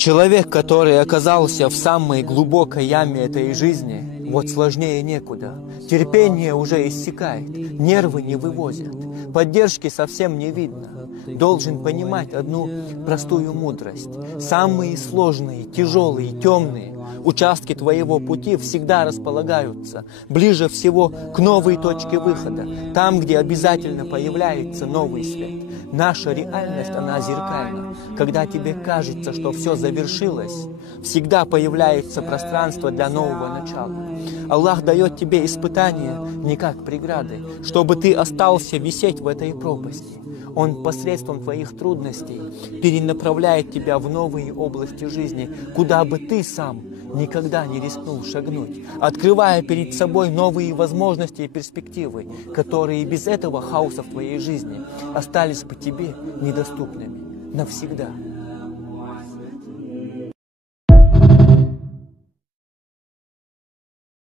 Человек, который оказался в самой глубокой яме этой жизни, вот сложнее некуда. Терпение уже иссякает, нервы не вывозят, поддержки совсем не видно. Должен понимать одну простую мудрость. Самые сложные, тяжелые, темные участки твоего пути всегда располагаются ближе всего к новой точке выхода, там, где обязательно появляется новый свет. Наша реальность, она зеркальна. Когда тебе кажется, что все завершилось, всегда появляется пространство для нового начала. Аллах дает тебе испытания не как преграды, чтобы ты остался висеть в этой пропасти. Он посредством твоих трудностей перенаправляет тебя в новые области жизни, куда бы ты сам никогда не рискнул шагнуть, открывая перед собой новые возможности и перспективы, которые без этого хаоса в твоей жизни остались бы тебе недоступными навсегда.